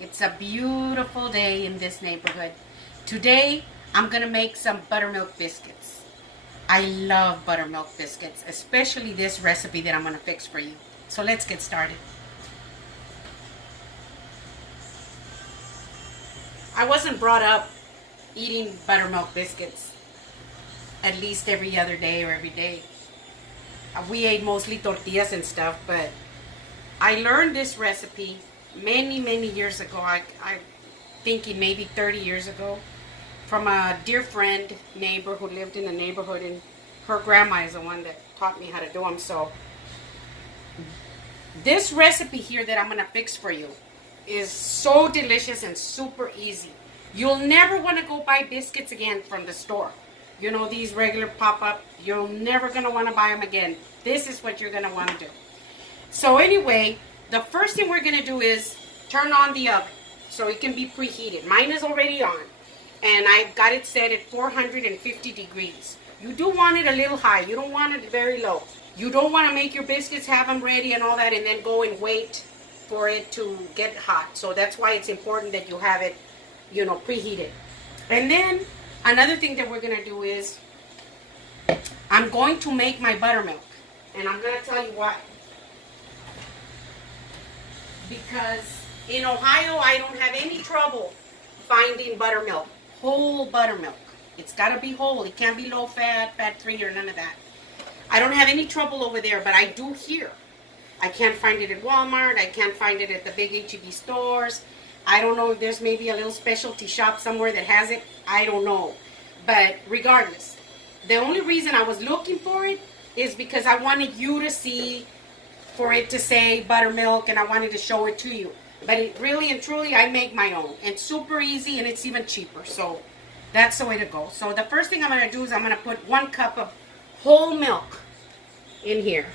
It's a beautiful day in this neighborhood. Today, I'm gonna make some buttermilk biscuits. I love buttermilk biscuits, especially this recipe that I'm gonna fix for you. So let's get started. I wasn't brought up eating buttermilk biscuits at least every other day or every day. We ate mostly tortillas and stuff, but I learned this recipe many years ago. I thinking maybe 30 years ago, from a dear friend, neighbor who lived in the neighborhood, and her grandma is the one that taught me how to do them. So this recipe here that I'm gonna fix for you is so delicious and super easy. You'll never want to go buy biscuits again from the store. You know, these regular pop-up, you're never gonna want to buy them again. This is what you're gonna want to do. So anyway, the first thing we're gonna do is turn on the oven so it can be preheated. Mine is already on, and I've got it set at 450 degrees. You do want it a little high. You don't want it very low. You don't want to make your biscuits, have them ready and all that, and then go and wait for it to get hot. So that's why it's important that you have it, you know, preheated. And then another thing that we're gonna do is I'm going to make my buttermilk, and I'm gonna tell you why. Because in Ohio, I don't have any trouble finding buttermilk, whole buttermilk. It's got to be whole. It can't be low fat, fat-free, or none of that. I don't have any trouble over there, but I do here. I can't find it at Walmart. I can't find it at the big H-E-B stores. I don't know if there's maybe a little specialty shop somewhere that has it. I don't know. But regardless, the only reason I was looking for it is because I wanted you to see, for it to say buttermilk, and I wanted to show it to you. But it really and truly, I make my own. It's super easy, and it's even cheaper. So that's the way to go. So the first thing I'm going to do is I'm going to put 1 cup of whole milk in here.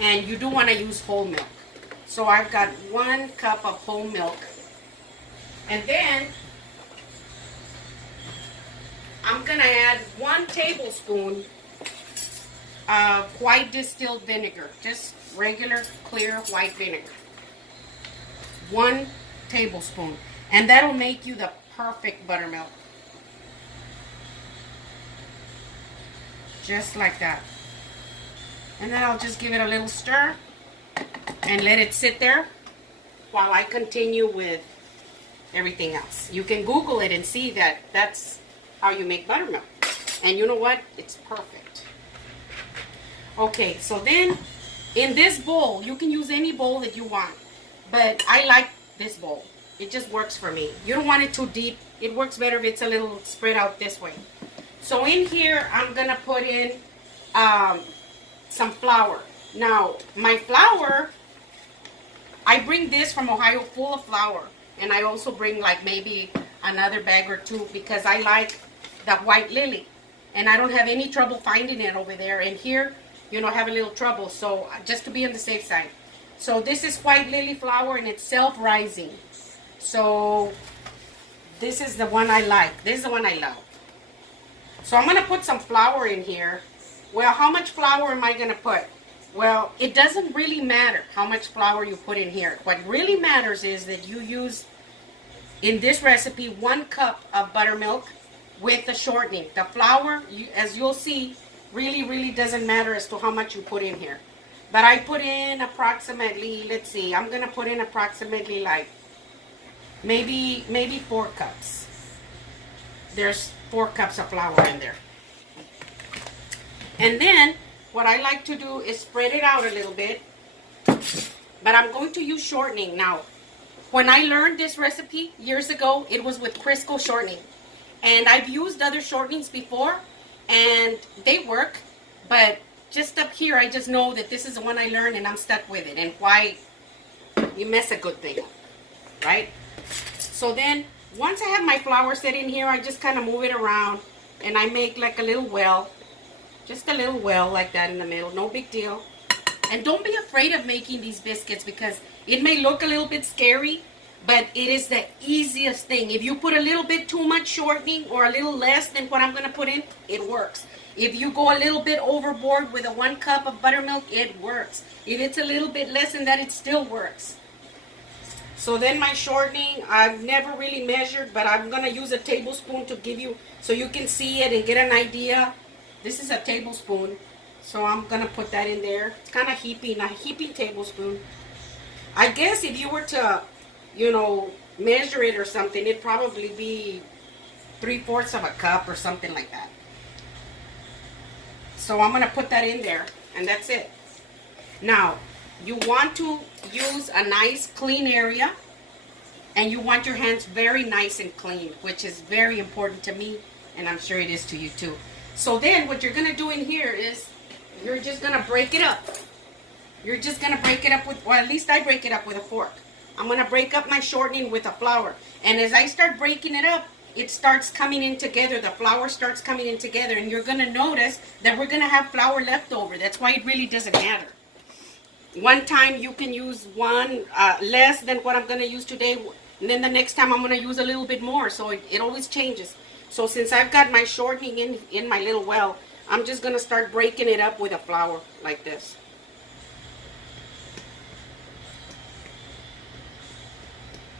And you do want to use whole milk. So I've got 1 cup of whole milk. And then I'm going to add 1 tablespoon of white distilled vinegar. Just regular, clear white vinegar. 1 tablespoon. And that'll make you the perfect buttermilk. Just like that. And then I'll just give it a little stir and let it sit there while I continue with everything else. You can Google it and see that that's how you make buttermilk. And you know what? It's perfect. Okay, so then in this bowl, you can use any bowl that you want. But I like this bowl. It just works for me. You don't want it too deep. It works better if it's a little spread out this way. So in here, I'm going to put in some flour. Now, my flour, I bring this from Ohio full of flour. And I also bring like maybe another bag or 2 because I like the white lily. And I don't have any trouble finding it over there. And here, you know, I have a little trouble. So just to be on the safe side. So this is white lily flour, and it's self-rising. So this is the one I like. This is the one I love. So I'm going to put some flour in here. Well, how much flour am I going to put? Well, it doesn't really matter how much flour you put in here. What really matters is that you use, in this recipe, 1 cup of buttermilk with the shortening. The flour, as you'll see, really doesn't matter as to how much you put in here. But I put in approximately, let's see, I'm going to put in approximately like maybe 4 cups. There's 4 cups of flour in there. And then what I like to do is spread it out a little bit. But I'm going to use shortening. Now, when I learned this recipe years ago, it was with Crisco shortening. And I've used other shortenings before, and they work. But just up here, I just know that this is the one I learned, and I'm stuck with it. And why you mess a good thing up, right? So then, once I have my flour set in here, I just kind of move it around, and I make like a little well. Just a little well like that in the middle. No big deal. And don't be afraid of making these biscuits because it may look a little bit scary, but it is the easiest thing. If you put a little bit too much shortening or a little less than what I'm going to put in, it works. If you go a little bit overboard with a 1 cup of buttermilk, it works. If it's a little bit less than that, it still works. So then my shortening, I've never really measured, but I'm going to use a tablespoon to give you, so you can see it and get an idea. This is a tablespoon, so I'm going to put that in there. It's kind of heaping, a heaping tablespoon. I guess if you were to, you know, measure it or something, it'd probably be 3/4 of a cup or something like that. So I'm going to put that in there, and that's it. Now, you want to use a nice clean area, and you want your hands very nice and clean, which is very important to me, and I'm sure it is to you too. So then what you're going to do in here is you're just going to break it up. You're just going to break it up with, or at least I break it up with a fork. I'm going to break up my shortening with a flour. And as I start breaking it up, it starts coming in together. The flour starts coming in together, and you're going to notice that we're going to have flour left over. That's why it really doesn't matter. One time you can use one less than what I'm going to use today, and then the next time I'm going to use a little bit more. So it always changes. So since I've got my shortening in my little well, I'm just going to start breaking it up with a flour like this.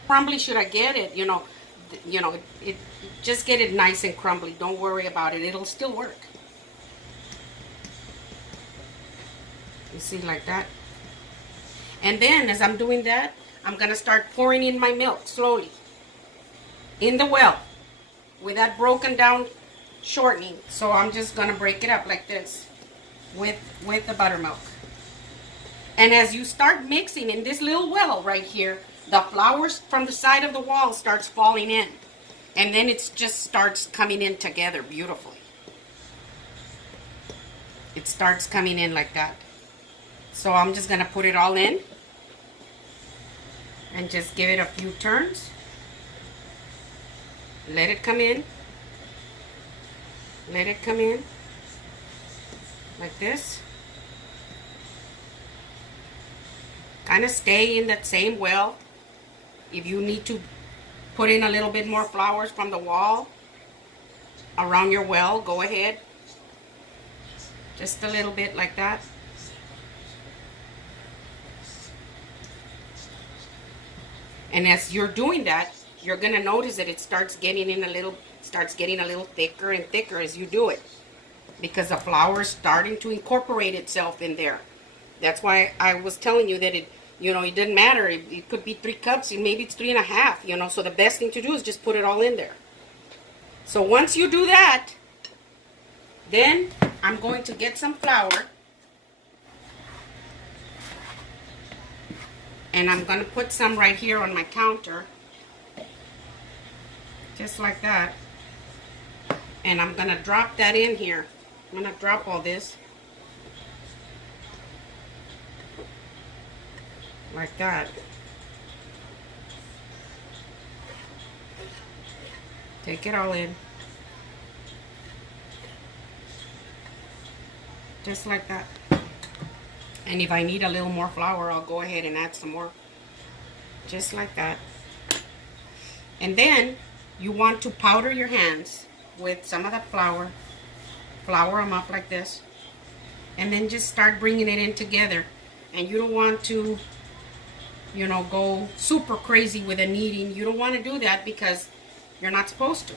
Crumbly should I get it, you know, just get it nice and crumbly. Don't worry about it. It'll still work. You see, like that. And then as I'm doing that, I'm going to start pouring in my milk slowly in the well with that broken down shortening. So I'm just going to break it up like this with the buttermilk. And as you start mixing in this little well right here, the flour from the side of the wall starts falling in. And then it just starts coming in together beautifully. It starts coming in like that. So I'm just going to put it all in. And just give it a few turns. Let it come in. Let it come in. Like this. Kind of stay in that same well. If you need to put in a little bit more flour from the wall around your well, go ahead. Just a little bit like that. And as you're doing that, you're gonna notice that it starts getting a little thicker and thicker as you do it, because the flour is starting to incorporate itself in there. That's why I was telling you that it doesn't matter. It could be 3 cups, and maybe it's 3.5. So the best thing to do is just put it all in there. So once you do that, then I'm going to get some flour. And I'm going to put some right here on my counter. Just like that. And I'm going to drop that in here. I'm going to drop all this. Like that. Take it all in. Just like that. And if I need a little more flour, I'll go ahead and add some more. Just like that. And then you want to powder your hands with some of that flour. Flour them up like this. And then just start bringing it in together. And you don't want to, go super crazy with the kneading. You don't want to do that because you're not supposed to.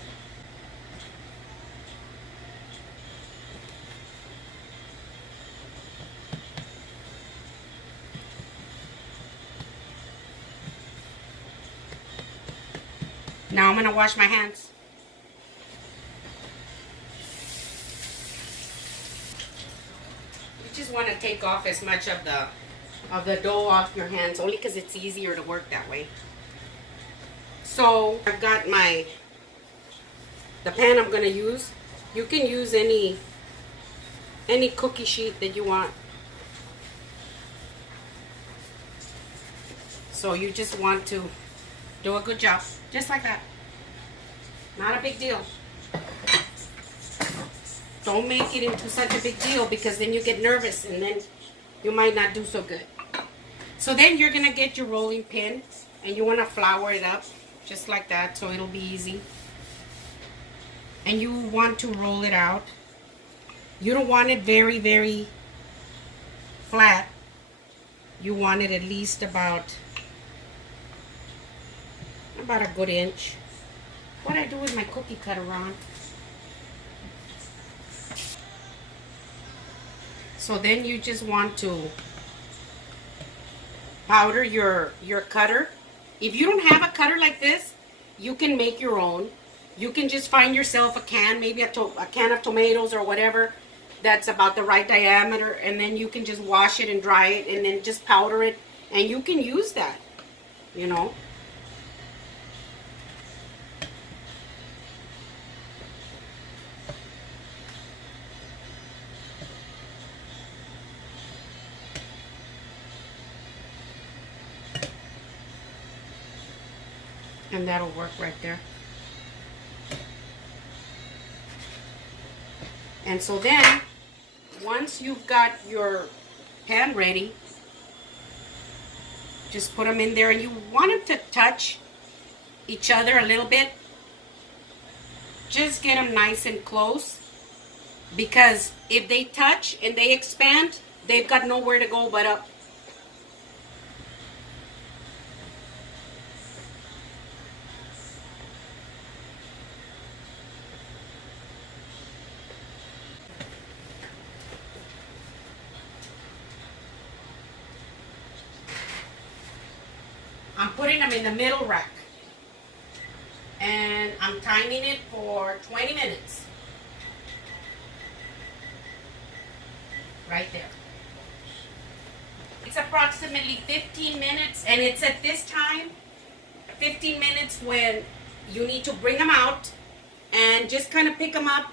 Now I'm going to wash my hands. You just want to take off as much of the dough off your hands, only because it's easier to work that way. So I've got the pan I'm going to use. You can use any cookie sheet that you want. So you just want to do a good job. Just like that. Not a big deal. Don't make it into such a big deal, because then you get nervous and then you might not do so good. So then you're going to get your rolling pin And you want to flour it up just like that so it'll be easy. And you want to roll it out. You don't want it very, very flat. You want it at least about a good inch. What I do with my cookie cutter on. So then you just want to powder your cutter. If you don't have a cutter like this, you can make your own. You can just find yourself a can, maybe a can of tomatoes or whatever that's about the right diameter, and then you can just wash it and dry it and then just powder it, and you can use that, you know. And that'll work right there. And so then, once you've got your pan ready, just put them in there, and you want them to touch each other a little bit. Just get them nice and close, because if they touch and they expand, they've got nowhere to go but up. I'm putting them in the middle rack, and I'm timing it for 20 minutes. Right there. It's approximately 15 minutes, and it's at this time, 15 minutes, when you need to bring them out and just kind of pick them up,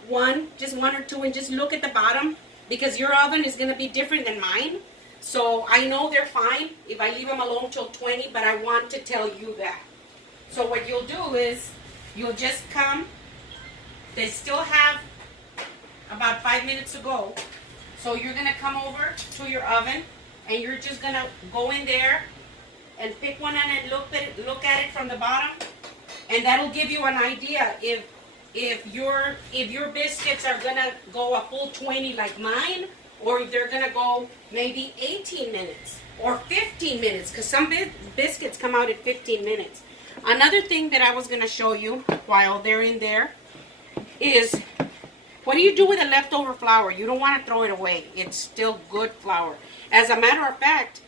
just one or two, and just look at the bottom, because your oven is going to be different than mine. So I know they're fine if I leave them alone till 20, but I want to tell you that. So what you'll do is you'll just come. They still have about 5 minutes to go. So you're going to come over to your oven, and you're just going to go in there and pick one and look at it from the bottom. And that'll give you an idea if your biscuits are going to go a full 20 like mine, or if they're going to go maybe 18 minutes or 15 minutes, because some biscuits come out at 15 minutes. Another thing that I was going to show you while they're in there is, what do you do with the leftover flour? You don't want to throw it away. It's still good flour. As a matter of fact,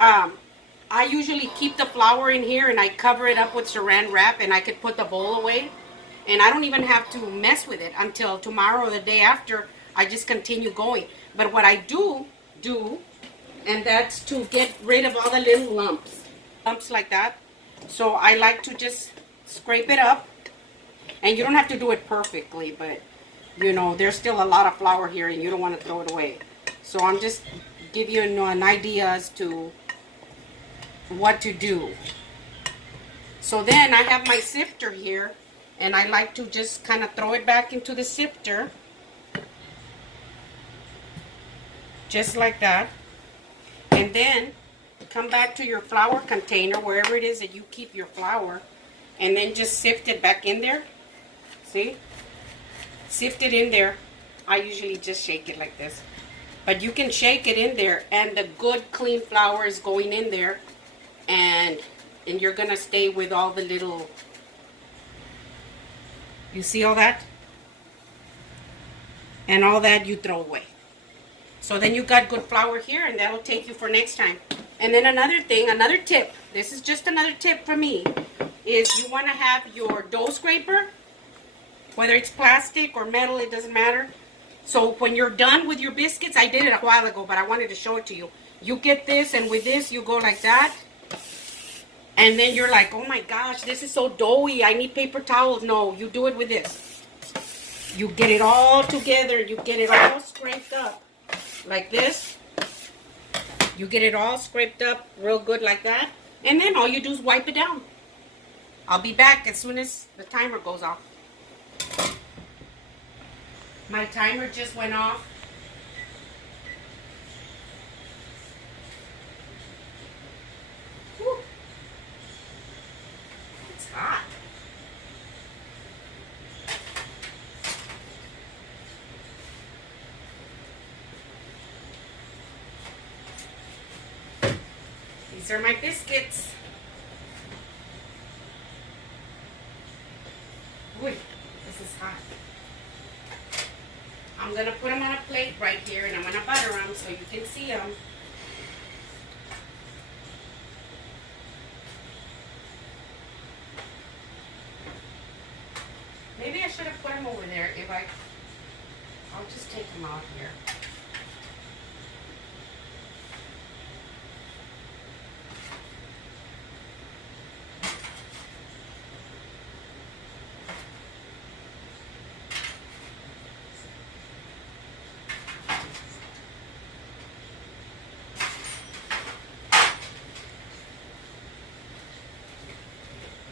I usually keep the flour in here, and I cover it up with saran wrap, and I could put the bowl away, and I don't even have to mess with it until tomorrow or the day after. I just continue going. But what I do, and that's to get rid of all the little lumps like that. So I like to just scrape it up, and you don't have to do it perfectly, but you know, there's still a lot of flour here, and you don't want to throw it away. So I'm just give you an idea as to what to do. So then I have my sifter here, and I like to just kind of throw it back into the sifter. Just like that. And then come back to your flour container, wherever it is that you keep your flour, and then just sift it back in there. See? Sift it in there. I usually just shake it like this. But you can shake it in there, and the good clean flour is going in there, and you're going to stay with all the little, you see all that? And all that you throw away. So then you got good flour here, and that'll take you for next time. And then another thing, another tip, this is just another tip for me, is you want to have your dough scraper, whether it's plastic or metal, it doesn't matter. So when you're done with your biscuits, I did it a while ago, but I wanted to show it to you. You get this, and with this, you go like that. And then you're like, oh my gosh, this is so doughy, I need paper towels. No, you do it with this. You get it all together, you get it all scraped up. Like this. You get it all scraped up real good like that. And then all you do is wipe it down. I'll be back as soon as the timer goes off. My timer just went off. Whew. These are my biscuits. Uy, this is hot. I'm going to put them on a plate right here, and I'm going to butter them so you can see them. Maybe I should have put them over there. I'll just take them out here.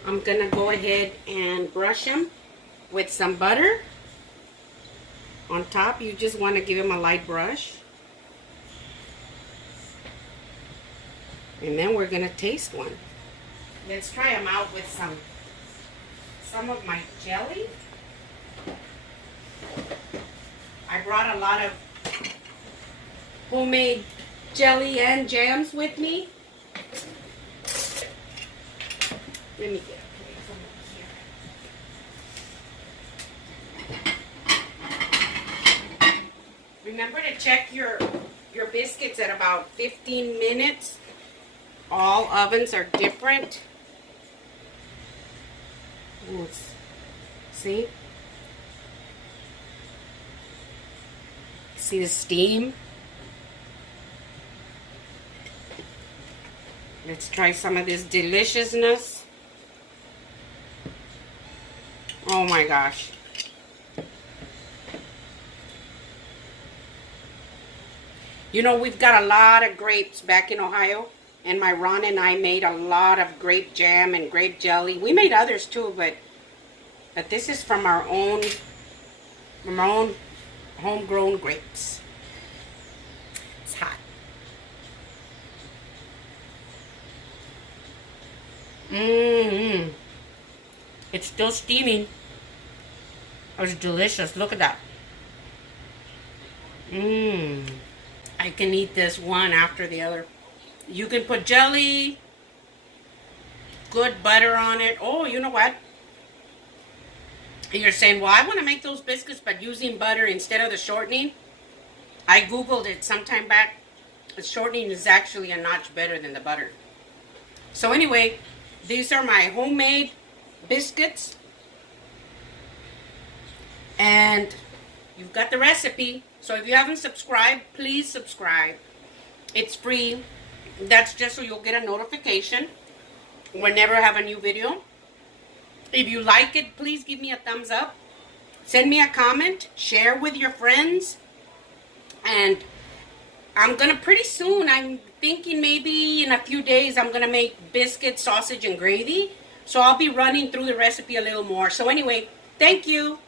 I'm gonna go ahead and brush them with some butter on top. You just want to give them a light brush. And then we're gonna taste one. Let's try them out with some of my jelly. I brought a lot of homemade jelly and jams with me. Let me get a plate from over here. Remember to check your biscuits at about 15 minutes. All ovens are different. Ooh, see? See the steam? Let's try some of this deliciousness. Oh my gosh. You know, we've got a lot of grapes back in Ohio, and my Ron and I made a lot of grape jam and grape jelly. We made others too, but this is from our own homegrown grapes. It's hot. Mmm. It's still steaming. It's delicious. Look at that. Mmm. I can eat this one after the other. You can put jelly, good butter on it. Oh, you know what? You're saying, well, I want to make those biscuits, but using butter instead of the shortening. I Googled it sometime back. The shortening is actually a notch better than the butter. So anyway, these are my homemade biscuits. And you've got the recipe. So if you haven't subscribed, please subscribe. It's free. That's just so you'll get a notification whenever I have a new video. If you like it, please give me a thumbs up. Send me a comment. Share with your friends. And I'm going to pretty soon, I'm thinking maybe in a few days, I'm going to make biscuit, sausage, and gravy. So I'll be running through the recipe a little more. So anyway, thank you.